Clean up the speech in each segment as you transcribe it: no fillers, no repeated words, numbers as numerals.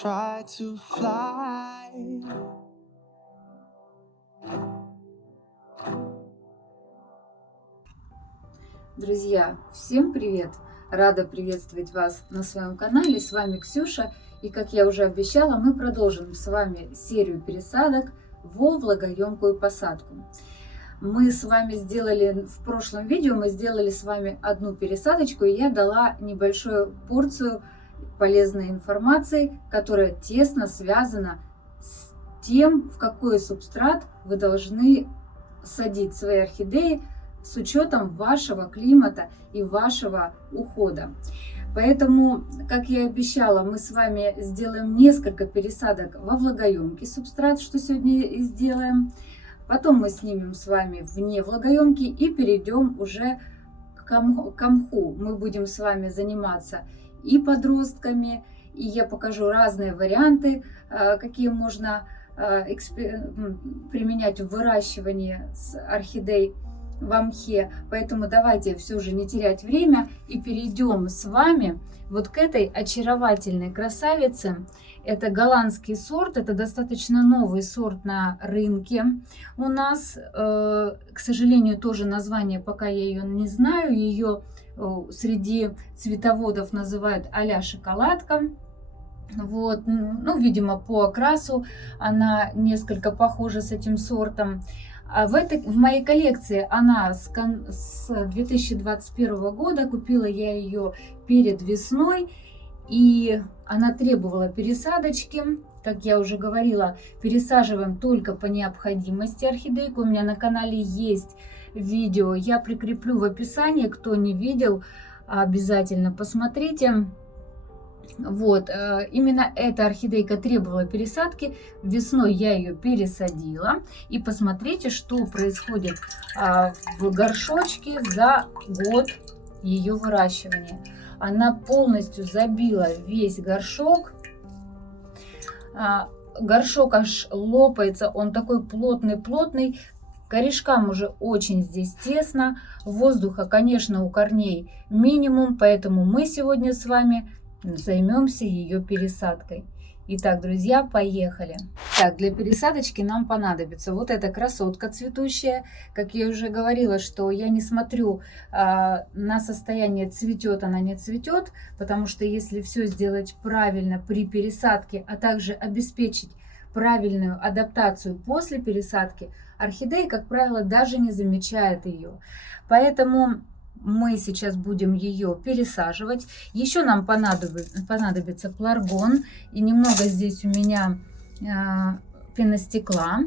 try to fly. Друзья, всем привет! Рада приветствовать вас на своем канале. С вами Ксюша. И как я уже обещала, мы продолжим с вами серию пересадок во влагоемкую посадку. Мы с вами сделали в прошлом видео, мы сделали с вами одну пересадочку, и я дала небольшую порцию полезной информации, которая тесно связана с тем, в какой субстрат вы должны садить свои орхидеи с учетом вашего климата и вашего ухода. Поэтому, как я и обещала, мы с вами сделаем несколько пересадок во влагоемкий субстрат, что сегодня и сделаем. Потом мы снимем с вами вне влагоемкий и перейдем уже к мху. Мы будем с вами заниматься и подростками, и я покажу разные варианты, какие можно применять в выращивании с орхидей в мхе. Поэтому давайте все же не терять время и перейдем с вами вот к этой очаровательной красавице. Это голландский сорт, это достаточно новый сорт на рынке у нас. К сожалению, тоже название пока я ее не знаю. Ее среди цветоводов называют а-ля шоколадка. Вот, ну, видимо, по окрасу она несколько похожа с этим сортом. А в моей коллекции она с 2021 года, купила я ее перед весной, и она требовала пересадочки. Как я уже говорила, пересаживаем только по необходимости орхидейку. У меня на канале есть видео, я прикреплю в описании, кто не видел, обязательно посмотрите. Вот, именно эта орхидейка требовала пересадки. Весной я ее пересадила. И посмотрите, что происходит в горшочке за год ее выращивания. Она полностью забила весь горшок. Горшок аж лопается, он такой плотный-плотный. Корешкам уже очень здесь тесно. Воздуха, конечно, у корней минимум, поэтому мы сегодня с вами займемся ее пересадкой. Итак, друзья, поехали. Так, для пересадочки нам понадобится вот эта красотка цветущая. Как я уже говорила, что я не смотрю на состояние, цветет она, не цветет, потому что если все сделать правильно при пересадке, а также обеспечить правильную адаптацию после пересадки, орхидея, как правило, даже не замечает ее. Поэтому мы сейчас будем ее пересаживать. Еще нам понадобится пеларгон. И немного здесь у меня пеностекла.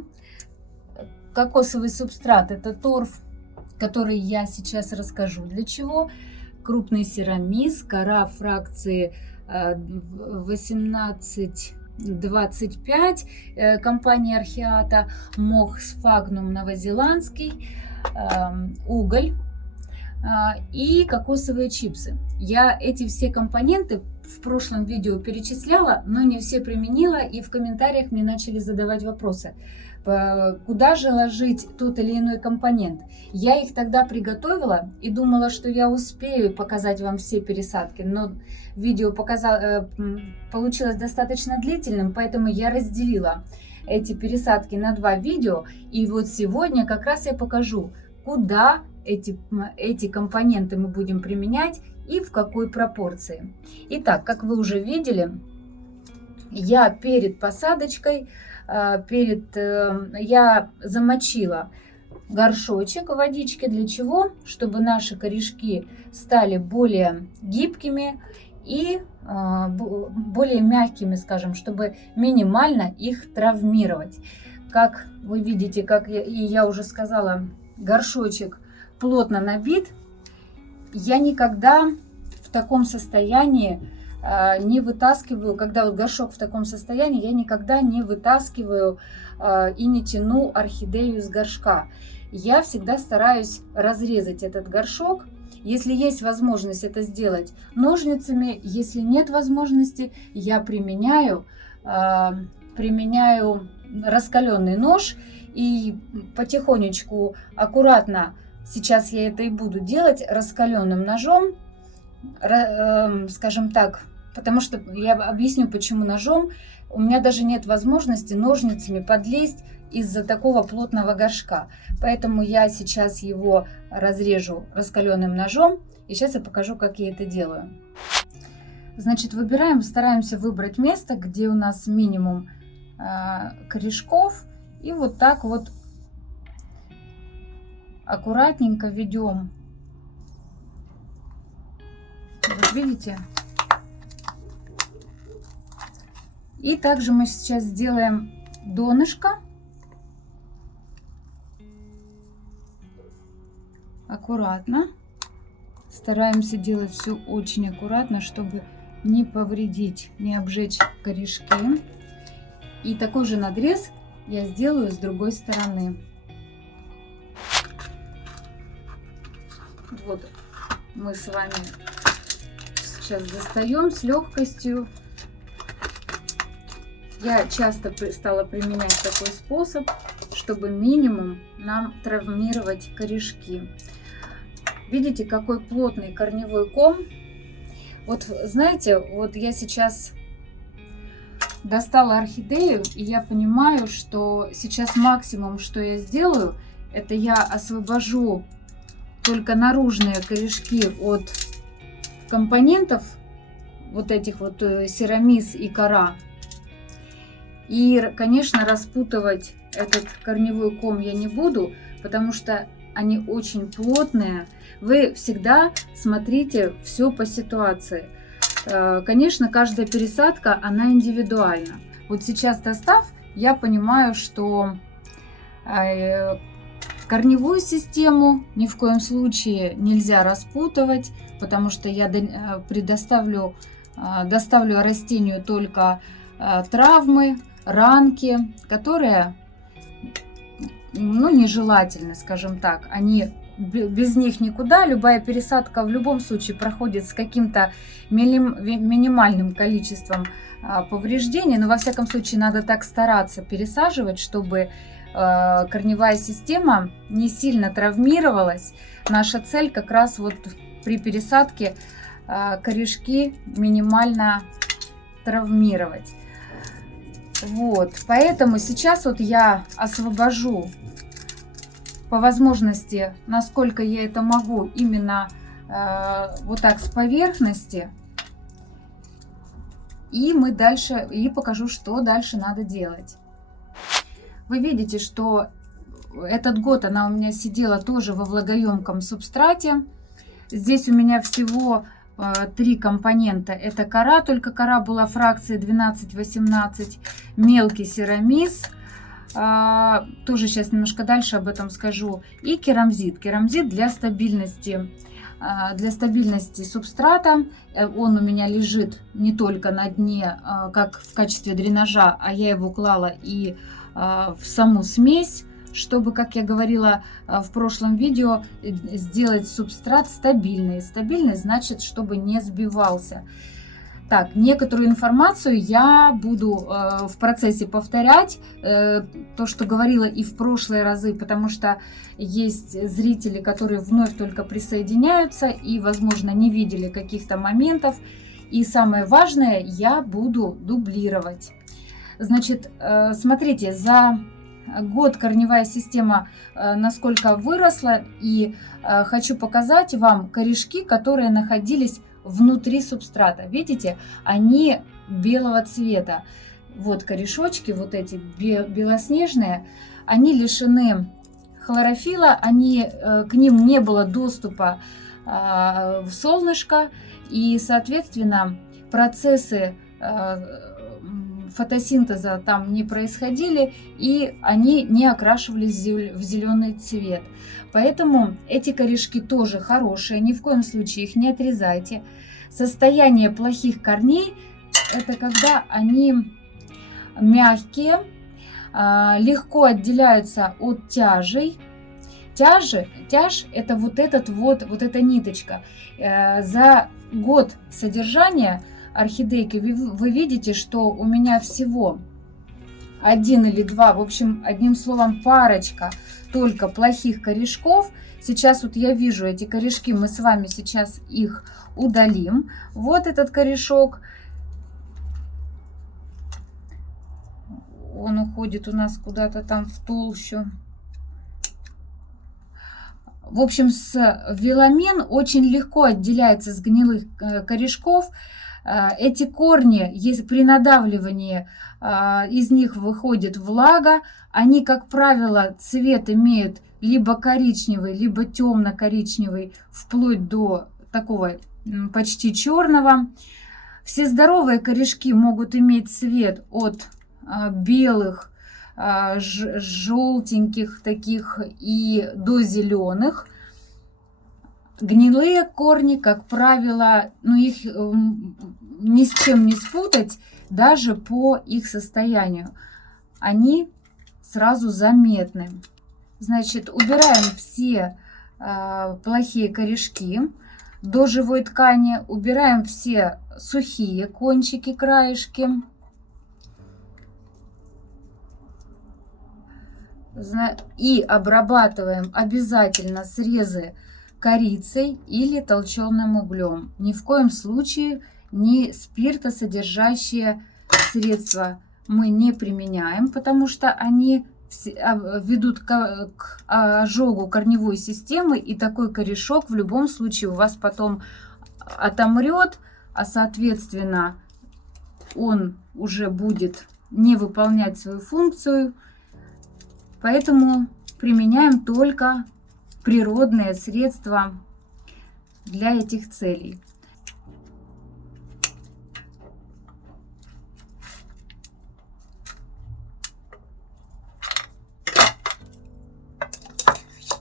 Кокосовый субстрат — это торф, который я сейчас расскажу для чего. Крупный серамис, кора фракции 1825, компания Архиата, мох сфагнум новозеландский, уголь и кокосовые чипсы. Я эти все компоненты в прошлом видео перечисляла, но не все применила, и в комментариях мне начали задавать вопросы, куда же ложить тот или иной компонент. Я их тогда приготовила и думала, что я успею показать вам все пересадки, но видео получилось достаточно длительным, поэтому я разделила эти пересадки на два видео, и вот сегодня как раз я покажу, куда эти компоненты мы будем применять и в какой пропорции. Итак, как вы уже видели, я перед посадочкой я замочила горшочек в водичке. Для чего? Чтобы наши корешки стали более гибкими и более мягкими, скажем, чтобы минимально их травмировать. Как вы видите, как я уже сказала, горшочек плотно набит. Я никогда в таком состоянии не вытаскиваю, когда вот горшок в таком состоянии, я никогда не вытаскиваю и не тяну орхидею из горшка. Я всегда стараюсь разрезать этот горшок. Если есть возможность это сделать ножницами, если нет возможности, я применяю раскаленный нож и потихонечку, аккуратно, сейчас я это и буду делать раскаленным ножом, скажем так, Потому что я объясню, почему ножом. У меня даже нет возможности ножницами подлезть из-за такого плотного горшка. Поэтому я сейчас его разрежу раскаленным ножом. И сейчас я покажу, как я это делаю. Значит, стараемся выбрать место, где у нас минимум корешков. И вот так вот аккуратненько ведем. Вот видите? И также мы сейчас сделаем донышко. Аккуратно. Стараемся делать все очень аккуратно, чтобы не повредить, не обжечь корешки. И такой же надрез я сделаю с другой стороны. Вот мы с вами сейчас достаем с легкостью. Я часто стала применять такой способ, чтобы минимум нам травмировать корешки. Видите, какой плотный корневой ком. Вот знаете, вот я сейчас достала орхидею, и я понимаю, что сейчас максимум, что я сделаю, это я освобожу только наружные корешки от компонентов, вот этих вот серамис и кора. И, конечно, распутывать этот корневой ком я не буду, потому что они очень плотные. Вы всегда смотрите все по ситуации. Конечно, каждая пересадка, она индивидуальна. Вот сейчас достав, я понимаю, что корневую систему ни в коем случае нельзя распутывать, потому что я доставлю растению только травмы, ранки, которые, ну, нежелательны, скажем так. Они без них никуда. Любая пересадка в любом случае проходит с каким-то минимальным количеством повреждений, но во всяком случае надо так стараться пересаживать, чтобы корневая система не сильно травмировалась. Наша цель как раз вот при пересадке корешки минимально травмировать. Вот, поэтому сейчас вот я освобожу по возможности, насколько я это могу, именно вот так с поверхности. И мы дальше, и покажу, что дальше надо делать. Вы видите, что этот год она у меня сидела тоже во влагоемком субстрате. Здесь у меня всего 3 компонента. Это кора, только кора была фракции 12-18, мелкий серамис, тоже сейчас немножко дальше об этом скажу, и керамзит. Керамзит для стабильности субстрата. Он у меня лежит не только на дне, как в качестве дренажа, а я его клала и в саму смесь, чтобы, как я говорила в прошлом видео, сделать субстрат стабильный. Стабильный значит, чтобы не сбивался. Так, некоторую информацию я буду в процессе повторять, то, что говорила и в прошлые разы, потому что есть зрители, которые вновь только присоединяются и, возможно, не видели каких-то моментов. И самое важное, я буду дублировать. Значит, смотрите, за год корневая система насколько выросла, и хочу показать вам корешки, которые находились внутри субстрата. Видите, они белого цвета. Вот корешочки, вот эти белоснежные, они лишены хлорофилла, к ним не было доступа в солнышко, и, соответственно, процессы фотосинтеза там не происходили, и они не окрашивались в зеленый цвет. Поэтому эти корешки тоже хорошие, ни в коем случае их не отрезайте. Состояние плохих корней — это когда они мягкие, легко отделяются от тяжей. Тяж — это вот эта ниточка. За год содержания орхидейки вы видите, что у меня всего 1 или 2, в общем, одним словом, парочка только плохих корешков. Сейчас вот я вижу эти корешки, мы с вами сейчас их удалим. Вот этот корешок, Он уходит у нас куда-то там в толщу. В общем, виламин очень легко отделяется с гнилых корешков. Эти корни, если при надавливании из них выходит влага, они, как правило, цвет имеют либо коричневый, либо темно-коричневый, вплоть до такого почти черного. Все здоровые корешки могут иметь цвет от белых, желтеньких таких и до зеленых. Гнилые корни, как правило, их ни с чем не спутать, даже по их состоянию. Они сразу заметны. Значит, убираем все плохие корешки до живой ткани, убираем все сухие кончики, краешки. И обрабатываем обязательно срезы корицей или толченым углем. Ни в коем случае ни спиртосодержащие средства мы не применяем, потому что они ведут к ожогу корневой системы, и такой корешок в любом случае у вас потом отомрет, а соответственно он уже будет не выполнять свою функцию. Поэтому применяем только природные средства для этих целей.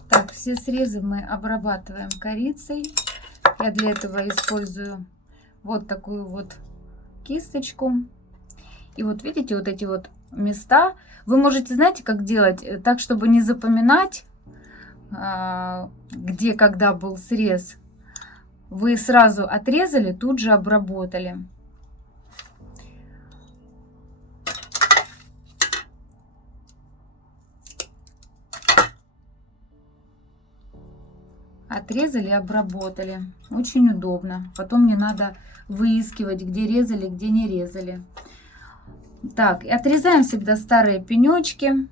Так, все срезы мы обрабатываем корицей. Я для этого использую вот такую вот кисточку. И вот видите, вот эти вот места. Вы можете, знаете, как делать? Так, чтобы не запоминать, где, когда был срез. Вы сразу отрезали, тут же обработали. Отрезали, обработали. Очень удобно. Потом не надо выискивать, где резали, где не резали. Так, и отрезаем всегда старые пенечки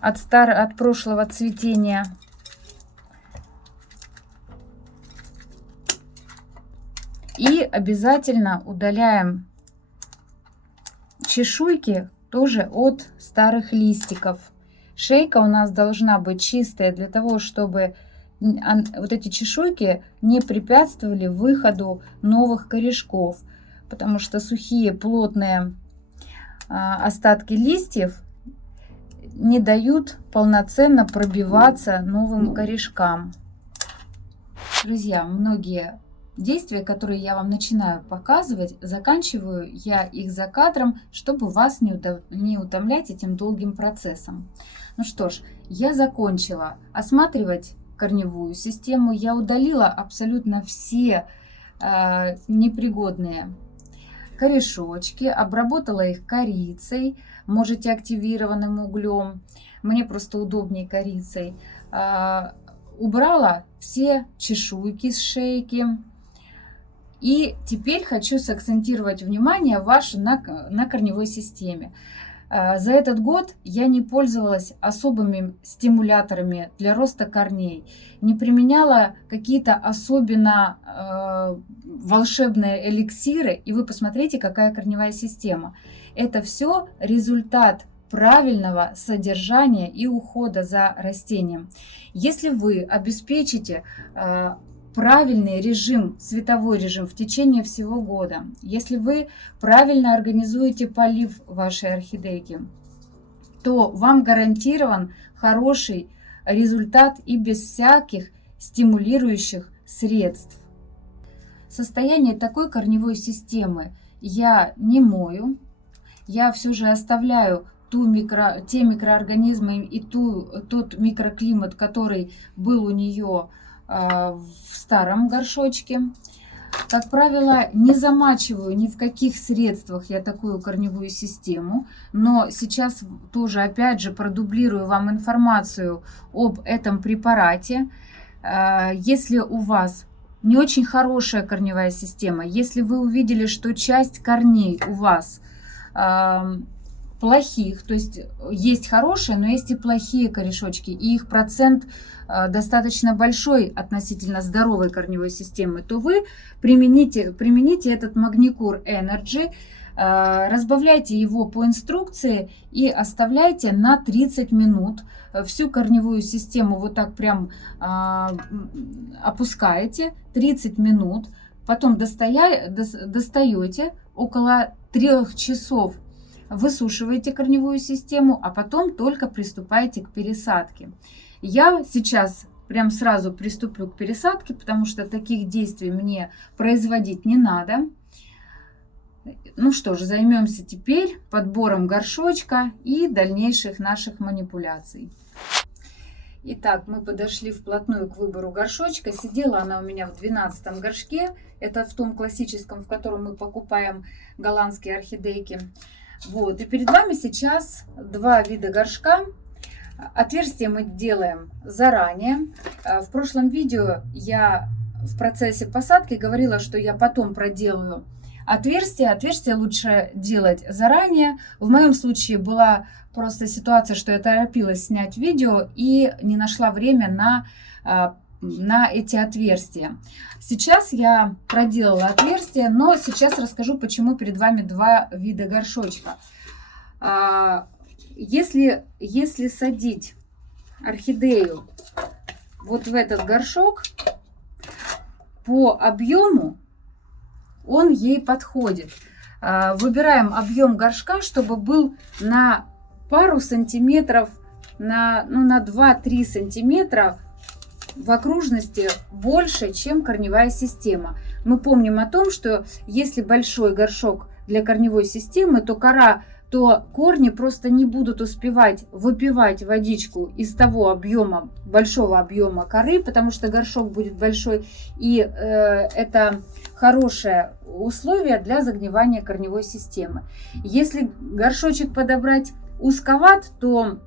от прошлого цветения. И обязательно удаляем чешуйки тоже от старых листиков. Шейка у нас должна быть чистая для того, чтобы вот эти чешуйки не препятствовали выходу новых корешков, потому что сухие плотные остатки листьев не дают полноценно пробиваться новым корешкам. Друзья, многие действия, которые я вам начинаю показывать, заканчиваю я их за кадром, чтобы вас не утомлять этим долгим процессом. Ну что ж, я закончила осматривать корневую систему. Я удалила абсолютно все непригодные корешочки, обработала их корицей, можете активированным углем, мне просто удобнее корицей. Убрала все чешуйки с шейки. И теперь хочу сакцентировать внимание ваше на корневой системе. За этот год я не пользовалась особыми стимуляторами для роста корней, не применяла какие-то особенно волшебные эликсиры, и вы посмотрите, какая корневая система. Это все результат правильного содержания и ухода за растением. Если вы обеспечите правильный режим, световой режим в течение всего года, если вы правильно организуете полив вашей орхидейки, то вам гарантирован хороший результат и без всяких стимулирующих средств. Состояние такой корневой системы я не мою, я все же оставляю те микроорганизмы и тот микроклимат, который был у нее в старом горшочке. Как правило, не замачиваю ни в каких средствах я такую корневую систему, но сейчас тоже опять же продублирую вам информацию об этом препарате. Если у вас не очень хорошая корневая система, если вы увидели, что часть корней у вас плохих, то есть хорошие, но есть и плохие корешочки, и их процент достаточно большой относительно здоровой корневой системы, то вы примените этот Magnicure Energy, разбавляйте его по инструкции и оставляйте на 30 минут. Всю корневую систему вот так прям опускаете 30 минут, потом достаете, около 3 часов высушиваете корневую систему, а потом только приступаете к пересадке. Я сейчас прям сразу приступлю к пересадке, потому что таких действий мне производить не надо. Ну что ж, займемся теперь подбором горшочка и дальнейших наших манипуляций. Итак, мы подошли вплотную к выбору горшочка. Сидела она у меня в 12 горшке. Это в том классическом, в котором мы покупаем голландские орхидейки. Вот, и перед вами сейчас два вида горшка. Отверстие мы делаем заранее. В прошлом видео я в процессе посадки говорила, что я потом проделаю отверстие. Отверстие лучше делать заранее. В моем случае была просто ситуация, что я торопилась снять видео и не нашла время на эти отверстия. Сейчас я проделала отверстие, но сейчас расскажу, почему перед вами два вида горшочка. Если садить орхидею вот в этот горшок, по объему он ей подходит. Выбираем объем горшка, чтобы был на пару сантиметров, на 2-3 сантиметра в окружности больше, чем корневая система. Мы помним о том, что если большой горшок для корневой системы, то корни просто не будут успевать выпивать водичку из того объема, большого объема коры, потому что горшок будет большой, и это хорошее условие для загнивания корневой системы. Если горшочек подобрать узковат, то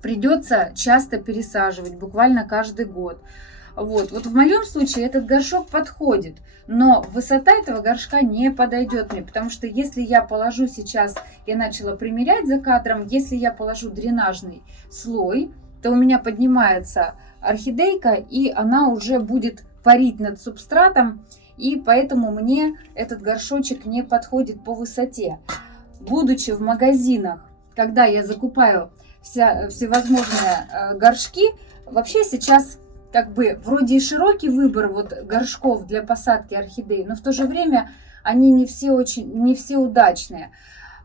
придется часто пересаживать, буквально каждый год. Вот в моем случае этот горшок подходит, но высота этого горшка не подойдет мне, потому что если я положу сейчас, я начала примерять за кадром, если я положу дренажный слой, то у меня поднимается орхидейка, и она уже будет парить над субстратом, и поэтому мне этот горшочек не подходит по высоте. Будучи в магазинах, когда я закупаю всевозможные горшки, вообще сейчас как бы вроде и широкий выбор горшков для посадки орхидей, но в то же время они не все удачные.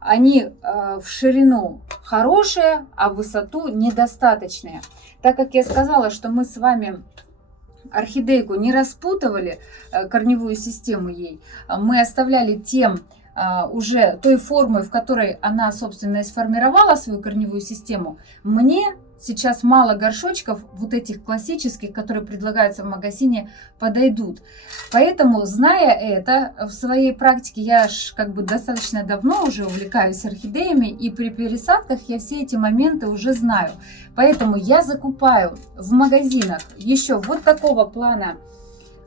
Они в ширину хорошие, а в высоту недостаточные. Так как я сказала, что мы с вами орхидейку не распутывали, корневую систему ей, мы оставляли уже той формой, в которой она, собственно, и сформировала свою корневую систему, мне сейчас мало горшочков, вот этих классических, которые предлагаются в магазине, подойдут. Поэтому, зная это, в своей практике я как бы достаточно давно уже увлекаюсь орхидеями, и при пересадках я все эти моменты уже знаю. Поэтому я закупаю в магазинах еще вот такого плана.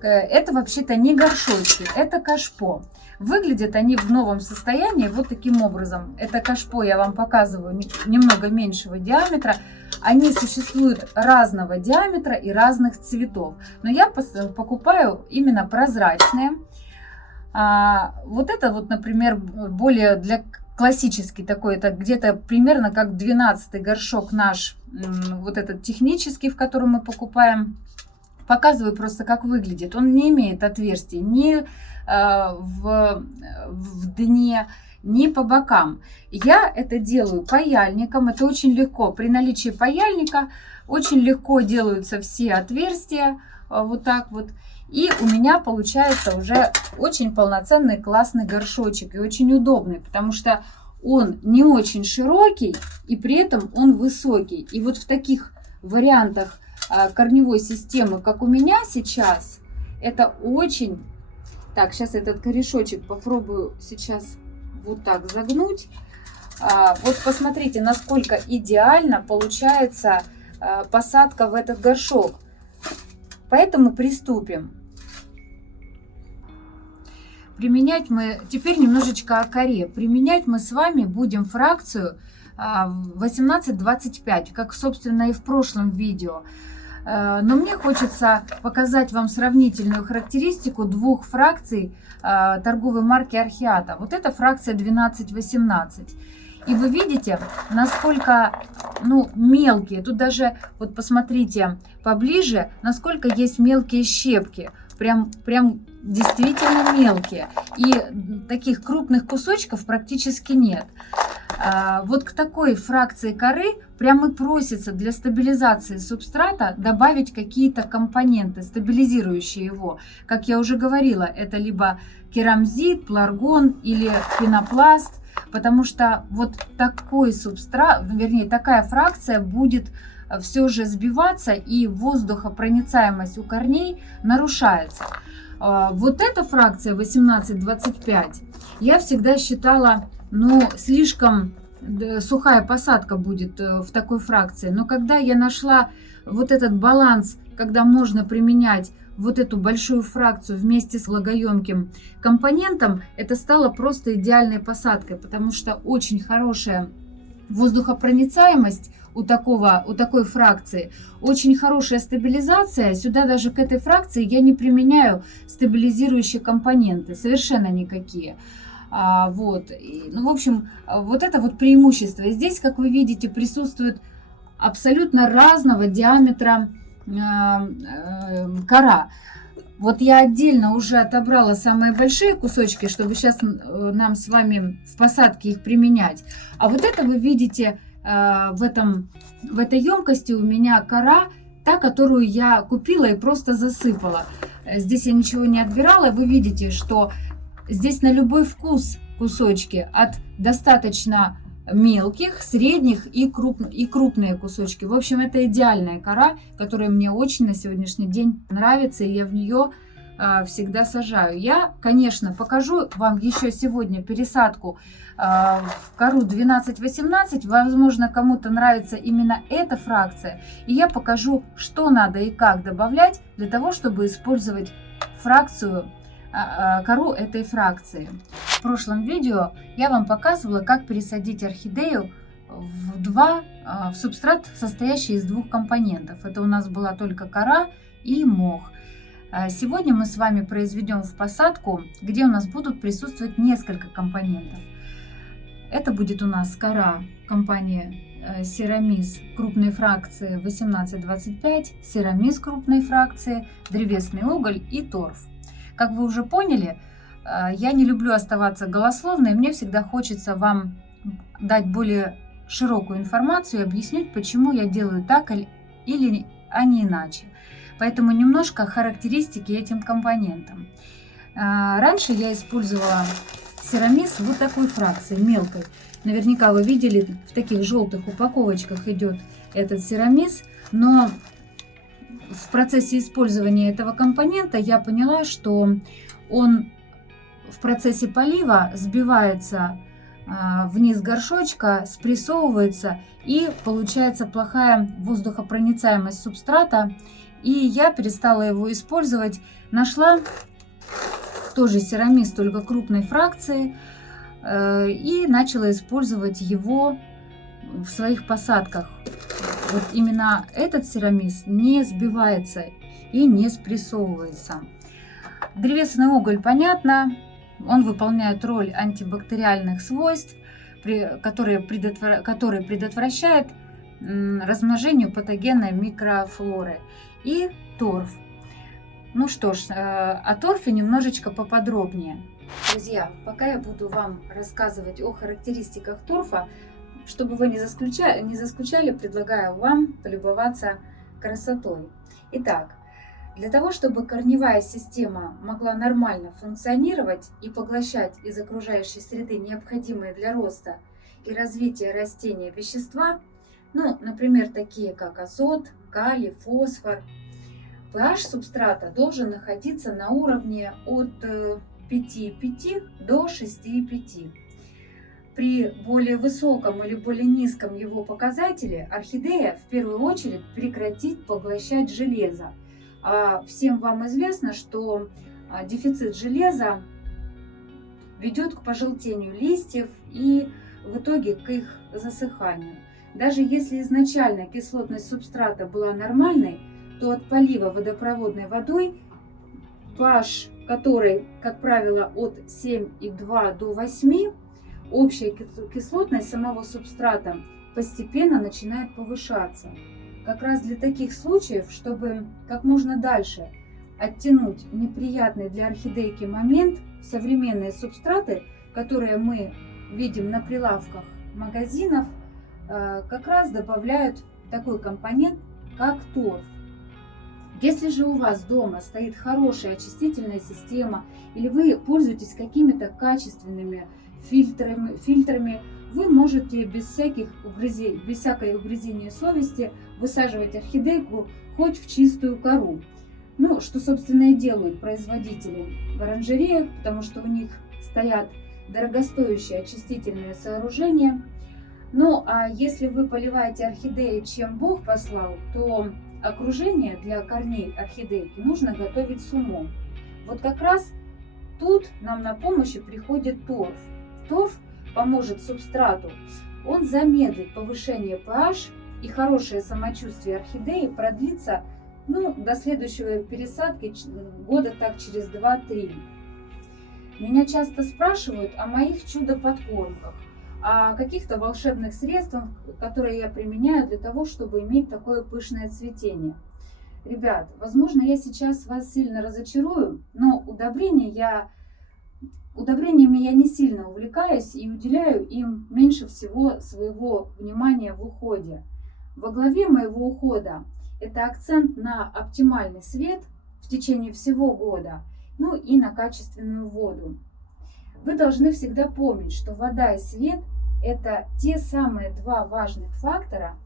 Это вообще-то не горшочки, это кашпо. Выглядят они в новом состоянии вот таким образом. Это кашпо я вам показываю немного меньшего диаметра. Они существуют разного диаметра и разных цветов. Но я покупаю именно прозрачные. Вот это вот, например, более для классический такой. Это где-то примерно как 12-й горшок наш. Вот этот технический, в котором мы покупаем. Показываю просто, как выглядит. Он не имеет отверстий ни в дне, ни по бокам. Я это делаю паяльником. Это очень легко. При наличии паяльника очень легко делаются все отверстия. Вот так вот. И у меня получается уже очень полноценный классный горшочек. И очень удобный, потому что он не очень широкий, и при этом он высокий. И вот в таких вариантах корневой системы, как у меня сейчас, это очень... Так, сейчас этот корешочек попробую сейчас вот так загнуть. Вот посмотрите, насколько идеально получается посадка в этот горшок. Поэтому приступим. применять мы, теперь немножечко о коре. Применять мы с вами будем фракцию 18-25, как, собственно, и в прошлом видео. Но мне хочется показать вам сравнительную характеристику двух фракций торговой марки Архиата. Вот эта фракция 12-18. И вы видите, насколько мелкие, тут даже, вот посмотрите поближе, насколько есть мелкие щепки. Прям действительно мелкие. И таких крупных кусочков практически нет. Вот к такой фракции коры прям и просится для стабилизации субстрата добавить какие-то компоненты, стабилизирующие его. Как я уже говорила, это либо керамзит, пларгон или пенопласт, потому что вот такой субстрат, вернее, такая фракция будет все же сбиваться, и воздухопроницаемость у корней нарушается. Вот эта фракция 18-25 я всегда считала, слишком сухая посадка будет в такой фракции. Но когда я нашла вот этот баланс, когда можно применять вот эту большую фракцию вместе с влагоемким компонентом, это стало просто идеальной посадкой, потому что очень хорошая воздухопроницаемость у такой фракции, очень хорошая стабилизация. Сюда даже к этой фракции я не применяю стабилизирующие компоненты, совершенно никакие. В общем, вот это вот преимущество. И здесь, как вы видите, присутствует абсолютно разного диаметра кора. Вот я отдельно уже отобрала самые большие кусочки, чтобы сейчас нам с вами в посадке их применять. А вот это вы видите в этой емкости у меня кора, та, которую я купила и просто засыпала. Здесь я ничего не отбирала. Вы видите, что здесь на любой вкус кусочки, от достаточно мелких, средних и крупные кусочки. В общем, это идеальная кора, которая мне очень на сегодняшний день нравится, и я в нее всегда сажаю. Я, конечно, покажу вам еще сегодня пересадку в кору 12-18. Возможно, кому-то нравится именно эта фракция, и я покажу, что надо и как добавлять для того, чтобы использовать кору этой фракции. В прошлом видео я вам показывала, как пересадить орхидею в субстрат, состоящий из двух компонентов. Это у нас была только кора и мох. Сегодня мы с вами произведем в посадку, где у нас будут присутствовать несколько компонентов. Это будет у нас кора компании Ceramys крупной фракции 18-25, Ceramys крупной фракции, древесный уголь и торф. Как вы уже поняли, я не люблю оставаться голословной, мне всегда хочется вам дать более широкую информацию и объяснить, почему я делаю так а не иначе. Поэтому немножко характеристики этим компонентам. Раньше я использовала Ceramys вот такой фракции, мелкой. Наверняка вы видели, в таких желтых упаковочках идет этот Ceramys, но в процессе использования этого компонента я поняла, что он в процессе полива сбивается вниз горшочка, спрессовывается, и получается плохая воздухопроницаемость субстрата. И я перестала его использовать. Нашла тоже Ceramys, только крупной фракции, и начала использовать его в своих посадках. Вот именно этот Ceramys не сбивается и не спрессовывается. Древесный уголь, понятно, он выполняет роль антибактериальных свойств, который предотвращает размножение патогенной микрофлоры. И торф. Ну что ж, о торфе немножечко поподробнее. Друзья, пока я буду вам рассказывать о характеристиках торфа, чтобы вы не заскучали, предлагаю вам полюбоваться красотой. Итак, для того, чтобы корневая система могла нормально функционировать и поглощать из окружающей среды необходимые для роста и развития растения вещества, например, такие как азот, калий, фосфор, pH субстрата должен находиться на уровне от 5,5 до 6,5. При более высоком или более низком его показателе орхидея в первую очередь прекратит поглощать железо. А всем вам известно, что дефицит железа ведет к пожелтению листьев и в итоге к их засыханию. Даже если изначально кислотность субстрата была нормальной, то от полива водопроводной водой, pH которой, как правило, от 7,2 до 8, общая кислотность самого субстрата постепенно начинает повышаться. Как раз для таких случаев, чтобы как можно дальше оттянуть неприятный для орхидейки момент, современные субстраты, которые мы видим на прилавках магазинов, как раз добавляют такой компонент, как торф. Если же у вас дома стоит хорошая очистительная система, или вы пользуетесь какими-то качественными фильтрами, вы можете без всякой угрызения совести высаживать орхидейку хоть в чистую кору. Ну, что, собственно, и делают производители в оранжереях, потому что у них стоят дорогостоящие очистительные сооружения. Ну, а если вы поливаете орхидеи, чем Бог послал, то окружение для корней орхидейки нужно готовить с умом. Вот как раз тут нам на помощь приходит торф. Торф поможет субстрату, он замедлит повышение pH, и хорошее самочувствие орхидеи продлится до следующей пересадки года так через 2-3. Меня часто спрашивают о моих чудо-подкормках, о каких-то волшебных средствах, которые я применяю для того, чтобы иметь такое пышное цветение. Ребят, возможно, я сейчас вас сильно разочарую, но удобрениями я не сильно увлекаюсь и уделяю им меньше всего своего внимания в уходе. Во главе моего ухода это акцент на оптимальный свет в течение всего года, и на качественную воду. Вы должны всегда помнить, что вода и свет – это те самые два важных фактора,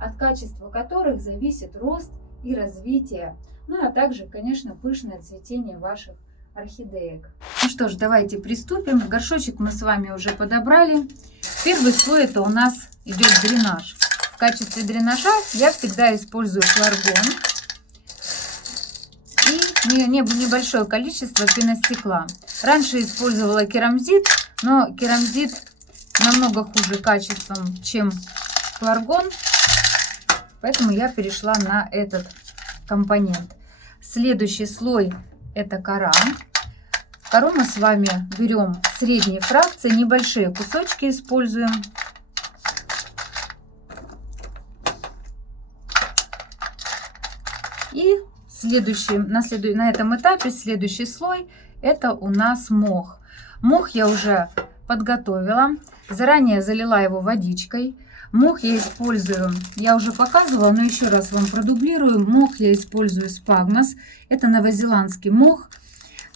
от качества которых зависит рост и развитие, а также, конечно, пышное цветение ваших орхидеек. Ну что ж, давайте приступим. Горшочек мы с вами уже подобрали. Первый слой это у нас идет дренаж. В качестве дренажа я всегда использую фларгон и небольшое количество пеностекла. Раньше использовала керамзит, но керамзит намного хуже качеством, чем фларгон, поэтому я перешла на этот компонент. Следующий слой это кора. Кору мы с вами берем средней фракции, небольшие кусочки используем. И на этом этапе следующий слой это у нас мох. Мох я уже подготовила, заранее залила его водичкой. Мох я использую, я уже показывала, но еще раз вам продублирую. Мох я использую Sphagnus, это новозеландский мох.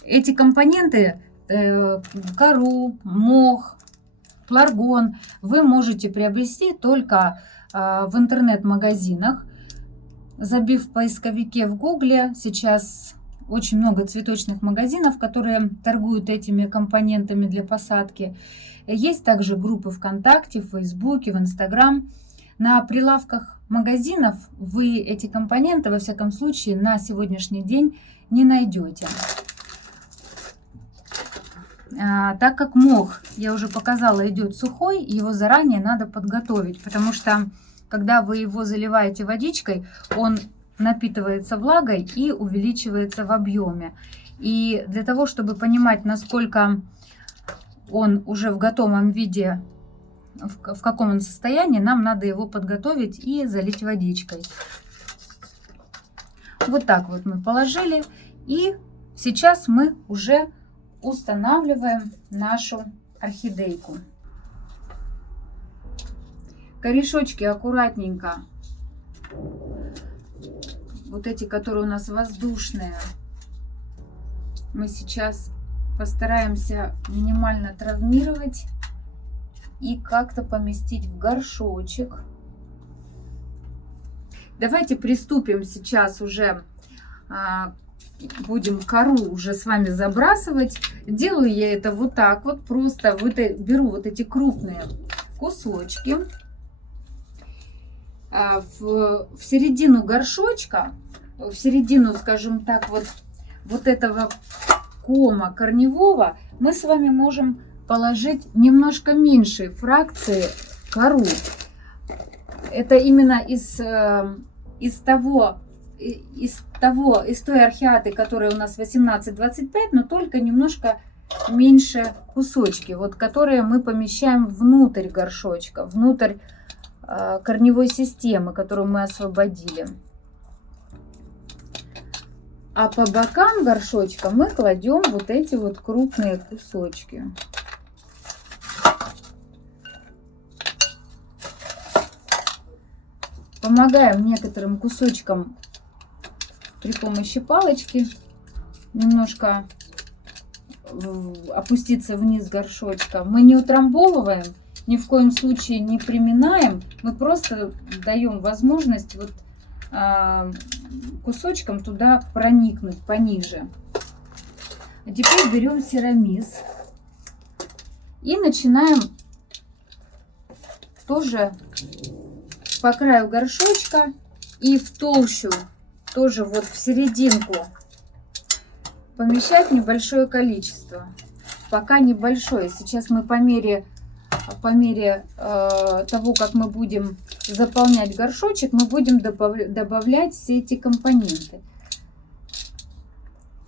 Эти компоненты, кору, мох, фларгон, вы можете приобрести только в интернет-магазинах. Забив в поисковике в Гугле, сейчас очень много цветочных магазинов, которые торгуют этими компонентами для посадки. Есть также группы ВКонтакте, в Фейсбуке, в Инстаграм. На прилавках магазинов вы эти компоненты, во всяком случае, на сегодняшний день не найдете. Так как мох, я уже показала, идет сухой, его заранее надо подготовить, потому что когда вы его заливаете водичкой, он напитывается влагой и увеличивается в объеме. И для того, чтобы понимать, насколько он уже в готовом виде, в каком он состоянии, нам надо его подготовить и залить водичкой. Вот так вот мы положили. И сейчас мы уже устанавливаем нашу орхидейку. Корешочки аккуратненько, вот эти, которые у нас воздушные, мы сейчас постараемся минимально травмировать и как-то поместить в горшочек. Давайте приступим сейчас уже, будем кору уже с вами забрасывать. Делаю я это вот так вот, просто беру вот эти крупные кусочки. В середину горшочка, в середину, скажем так, вот этого кома корневого мы с вами можем положить немножко меньшей фракции кору. Это именно из той орхиаты, которая у нас 18-25, но только немножко меньше кусочки, вот которые мы помещаем внутрь горшочка, внутрь корневой системы, которую мы освободили. А по бокам горшочка мы кладем вот эти вот крупные кусочки. Помогаем некоторым кусочкам при помощи палочки немножко опуститься вниз горшочка. Мы не утрамбовываем, ни в коем случае не приминаем, мы просто даем возможность вот кусочком туда проникнуть пониже. А теперь берем серамис и начинаем тоже по краю горшочка и в толщу, тоже вот в серединку помещать небольшое количество. Пока небольшое. Сейчас мы по мере того, как мы будем заполнять горшочек, мы будем добавлять все эти компоненты.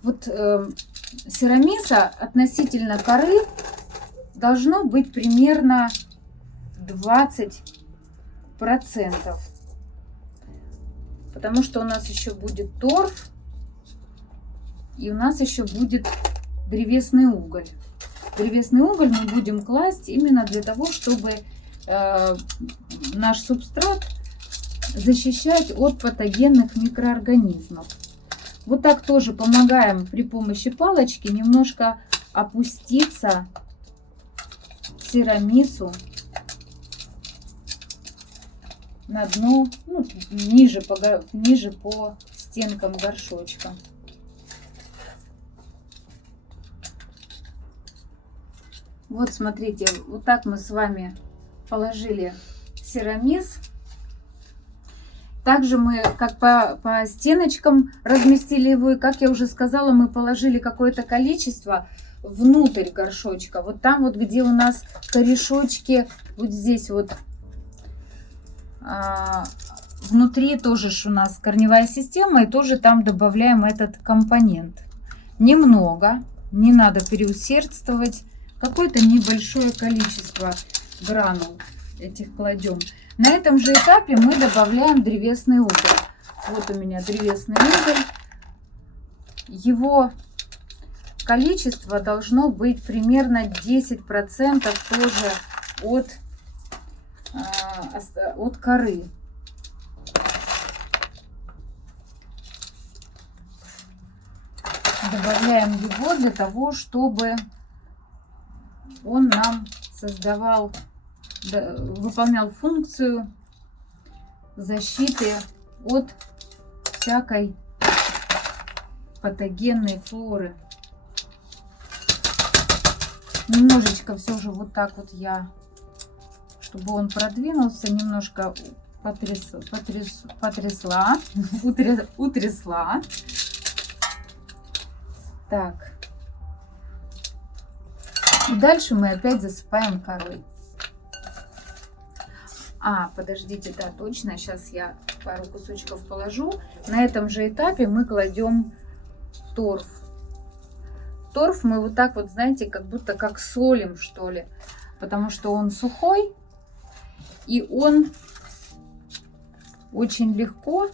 Вот серамиса относительно коры должно быть примерно 20%. Потому что у нас еще будет торф и у нас еще будет древесный уголь. Древесный уголь мы будем класть именно для того, чтобы наш субстрат защищать от патогенных микроорганизмов. Вот так тоже помогаем при помощи палочки немножко опуститься серамису на дно, ну, ниже по стенкам горшочка. Вот смотрите, вот так мы с вами положили серамис. Также мы как по стеночкам разместили его, и, как я уже сказала, мы положили какое-то количество внутрь горшочка. Вот там вот, где у нас корешочки, вот здесь вот внутри тоже у нас корневая система, и тоже там добавляем этот компонент. Немного, не надо переусердствовать. Какое-то небольшое количество гранул этих кладем. На этом же этапе мы добавляем древесный уголь. Вот у меня древесный уголь. Его количество должно быть примерно 10% тоже от коры. Добавляем его для того, чтобы он нам выполнял функцию защиты от всякой патогенной флоры. Немножечко все же вот так вот я, чтобы он продвинулся, немножко утрясла. Так. И дальше мы опять засыпаем корой. Подождите, да, точно. Сейчас я пару кусочков положу. На этом же этапе мы кладем торф. Торф мы вот так вот, знаете, как будто как солим, что ли. Потому что он сухой. И он очень легко,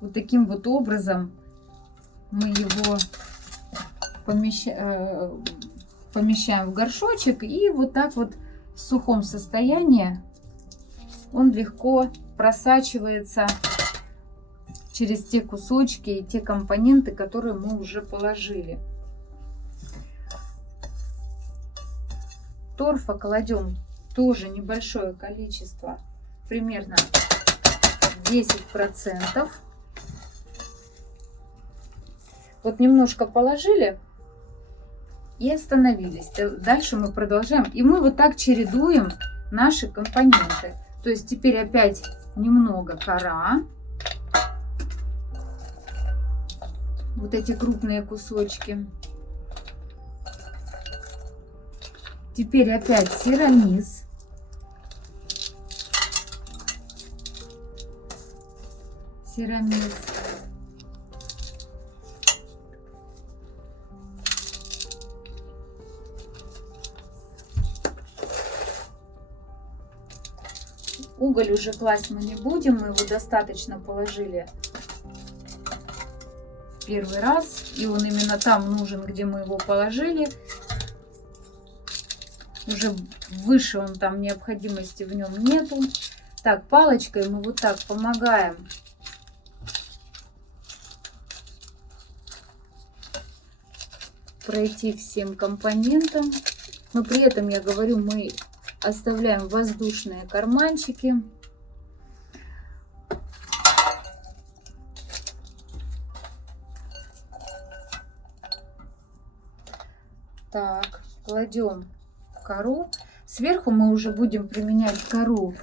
вот таким вот образом, мы его помещаем в горшочек, и вот так вот в сухом состоянии он легко просачивается через те кусочки и те компоненты, которые мы уже положили. Торфа кладем тоже небольшое количество, примерно 10%. Вот немножко положили и остановились. Дальше мы продолжаем. И мы вот так чередуем наши компоненты. То есть теперь опять немного кора. Вот эти крупные кусочки. Теперь опять Сирамис. Сирамис. Уголь уже класть мы не будем, мы его достаточно положили первый раз, и он именно там нужен, где мы его положили. Уже выше он там, необходимости в нем нету. Так, палочкой мы вот так помогаем пройти всем компонентам, но при этом, я говорю, мы оставляем воздушные карманчики. Так, кладем кору. Сверху мы уже будем применять кору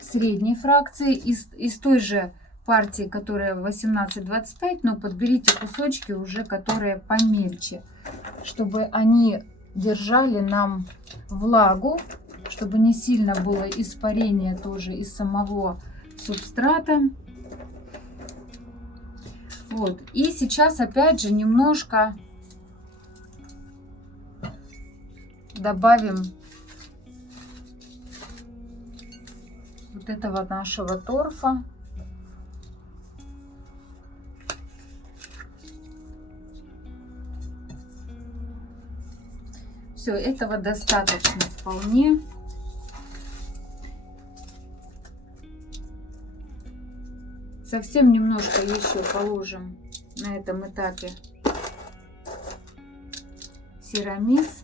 средней фракции из той же партии, которая 18-25, но подберите кусочки уже, которые помельче, чтобы они держали нам влагу, чтобы не сильно было испарение тоже из самого субстрата. Вот. И сейчас опять же немножко добавим вот этого нашего торфа. Все, этого достаточно вполне. Совсем немножко еще положим на этом этапе Сирамис.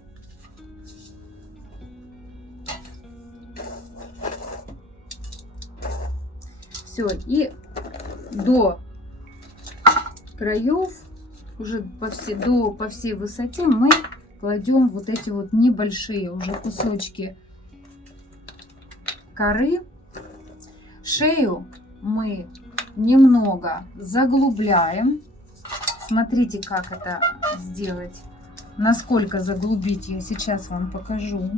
Все, и до краев, уже по всей высоте мы кладем вот эти вот небольшие уже кусочки коры. Шею мы немного заглубляем. Смотрите, как это сделать. Насколько заглубить, я сейчас вам покажу.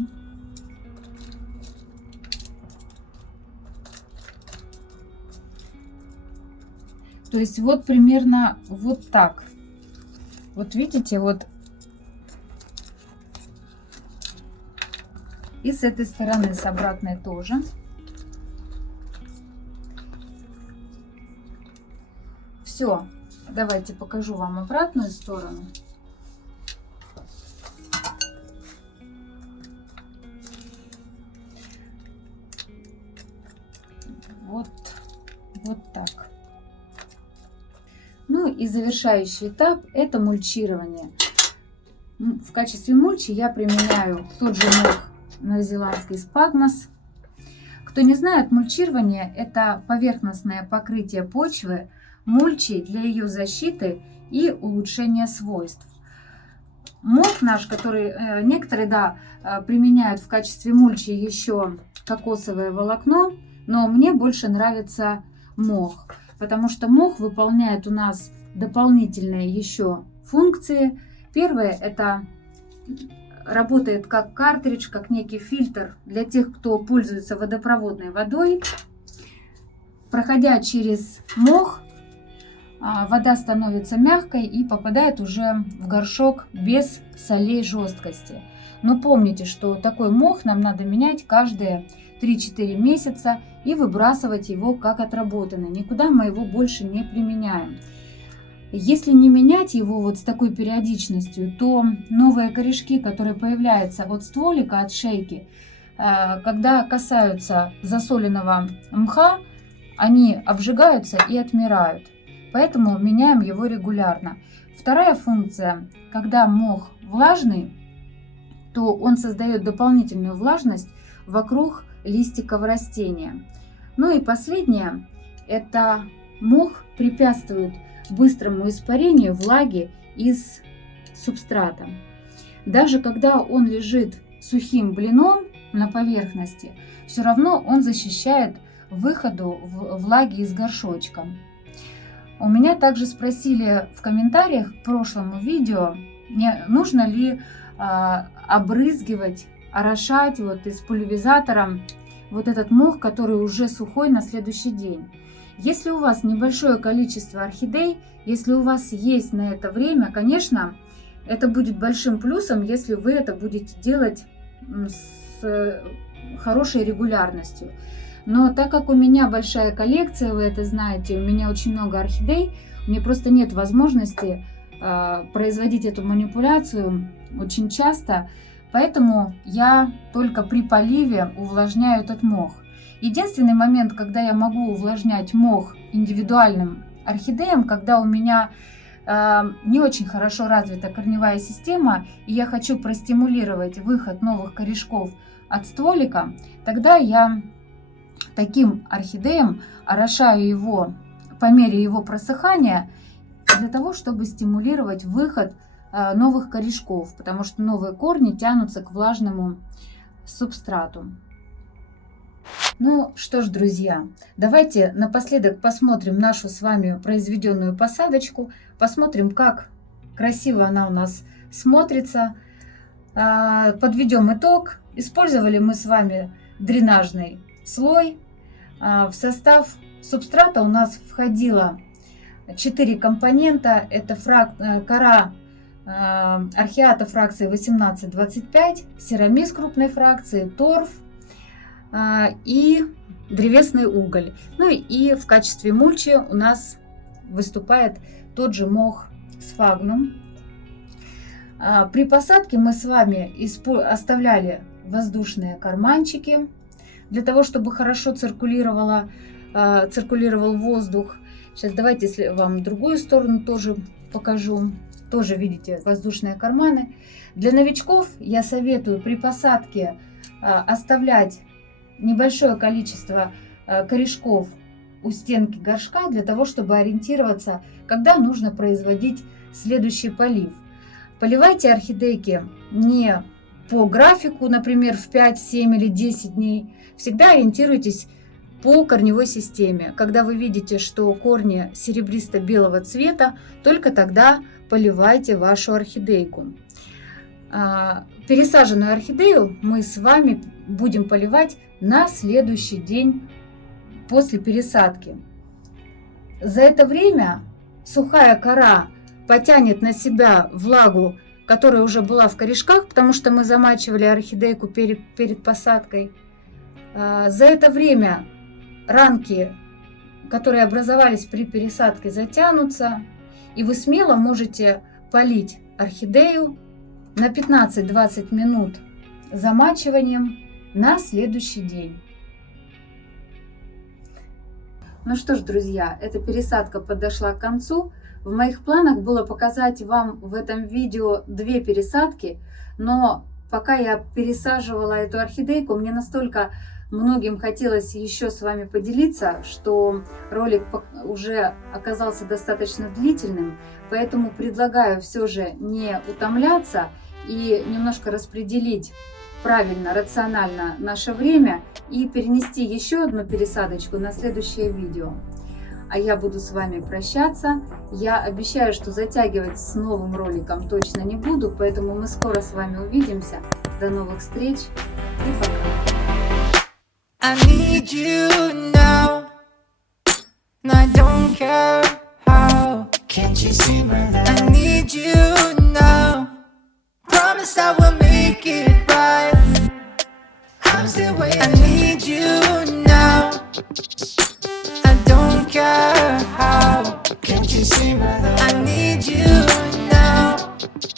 То есть вот примерно вот так. Вот видите, вот. И с этой стороны, с обратной тоже. Все, давайте покажу вам обратную сторону. Вот так. Ну и завершающий этап — это мульчирование. В качестве мульчи я применяю тот же мох новозеландский спагмос. Кто не знает, мульчирование — это поверхностное покрытие почвы мульчей для ее защиты и улучшения свойств. Мох наш, который некоторые, да, применяют в качестве мульчи еще кокосовое волокно, но мне больше нравится мох, потому что мох выполняет у нас дополнительные еще функции. Первое — это работает как картридж, как некий фильтр для тех, кто пользуется водопроводной водой. Проходя через мох, вода становится мягкой и попадает уже в горшок без солей жесткости. Но помните, что такой мох нам надо менять каждые 3-4 месяца и выбрасывать его как отработанный. Никуда мы его больше не применяем. Если не менять его вот с такой периодичностью, то новые корешки, которые появляются от стволика, от шейки, когда касаются засоленного мха, они обжигаются и отмирают. Поэтому меняем его регулярно. Вторая функция: когда мох влажный, то он создает дополнительную влажность вокруг листиков растения. Ну и последнее: это мох препятствует быстрому испарению влаги из субстрата. Даже когда он лежит сухим блином на поверхности, все равно он защищает выходу влаги из горшочка. У меня также спросили в комментариях к прошлому видео, нужно ли обрызгивать орошать вот из пульверизатора вот этот мох, который уже сухой на следующий день. Если у вас небольшое количество орхидей, если у вас есть на это время, конечно, это будет большим плюсом, если вы это будете делать с хорошей регулярностью. Но так как у меня большая коллекция, вы это знаете, у меня очень много орхидей, мне просто нет возможности производить эту манипуляцию очень часто, поэтому я только при поливе увлажняю этот мох. Единственный момент, когда я могу увлажнять мох индивидуальным орхидеям, когда у меня не очень хорошо развита корневая система, и я хочу простимулировать выход новых корешков от стволика, тогда я таким орхидеям орошаю его по мере его просыхания для того, чтобы стимулировать выход новых корешков, потому что новые корни тянутся к влажному субстрату. Ну что ж, друзья, давайте напоследок посмотрим нашу с вами произведенную посадочку, посмотрим, как красиво она у нас смотрится, подведем итог. Использовали мы с вами дренажный слой. В состав субстрата у нас входило 4 компонента. Это кора орхиата фракции 18-25, серамис крупной фракции, торф и древесный уголь. Ну и в качестве мульчи у нас выступает тот же мох сфагнум. При посадке мы с вами оставляли воздушные карманчики для того, чтобы хорошо циркулировал воздух. Сейчас давайте, если вам другую сторону тоже покажу. Тоже видите воздушные карманы. Для новичков я советую при посадке оставлять небольшое количество корешков у стенки горшка для того, чтобы ориентироваться, когда нужно производить следующий полив. Поливайте орхидейки не по графику, например, в 5, 7 или 10 дней. Всегда ориентируйтесь по корневой системе. Когда вы видите, что корни серебристо-белого цвета, только тогда поливайте вашу орхидейку. Пересаженную орхидею мы с вами будем поливать на следующий день после пересадки. За это время сухая кора потянет на себя влагу, которая уже была в корешках, потому что мы замачивали орхидейку перед посадкой. За это время ранки, которые образовались при пересадке, затянутся, и вы смело можете полить орхидею на 15-20 минут замачиванием на следующий день. Ну что ж, друзья, эта пересадка подошла к концу. В моих планах было показать вам в этом видео 2 пересадки, но пока я пересаживала эту орхидейку, мне настолько многим хотелось еще с вами поделиться, что ролик уже оказался достаточно длительным, поэтому предлагаю все же не утомляться и немножко распределить правильно, рационально наше время и перенести еще одну пересадочку на следующее видео. А я буду с вами прощаться. Я обещаю, что затягивать с новым роликом точно не буду, поэтому мы скоро с вами увидимся. До новых встреч и пока! I need you now, and I don't care how. Can't you see my love? I need you now. Promise I will make it right. I'm still waiting. I need you now. I don't care how. Can't you see my love? I need you now.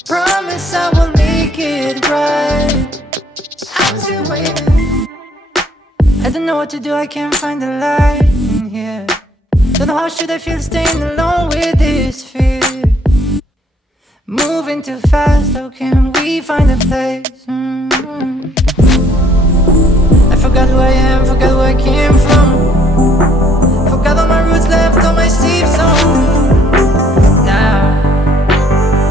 Promise I will make it right. I'm still waiting. I don't know what to do, I can't find the light in here. Don't know how should I feel staying alone with this fear. Moving too fast, how can we find a place? I forgot who I am, forgot where I came from. Forgot all my roots, left all my safe zone. Now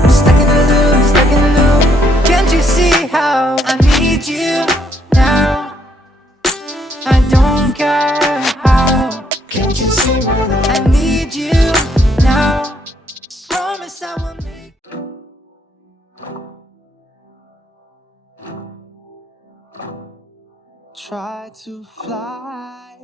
I'm stuck in a loop, stuck in a loop. Can't you see how I need you now? I don't care how. Can't you see my love? I need you now. Promise I will make try to fly.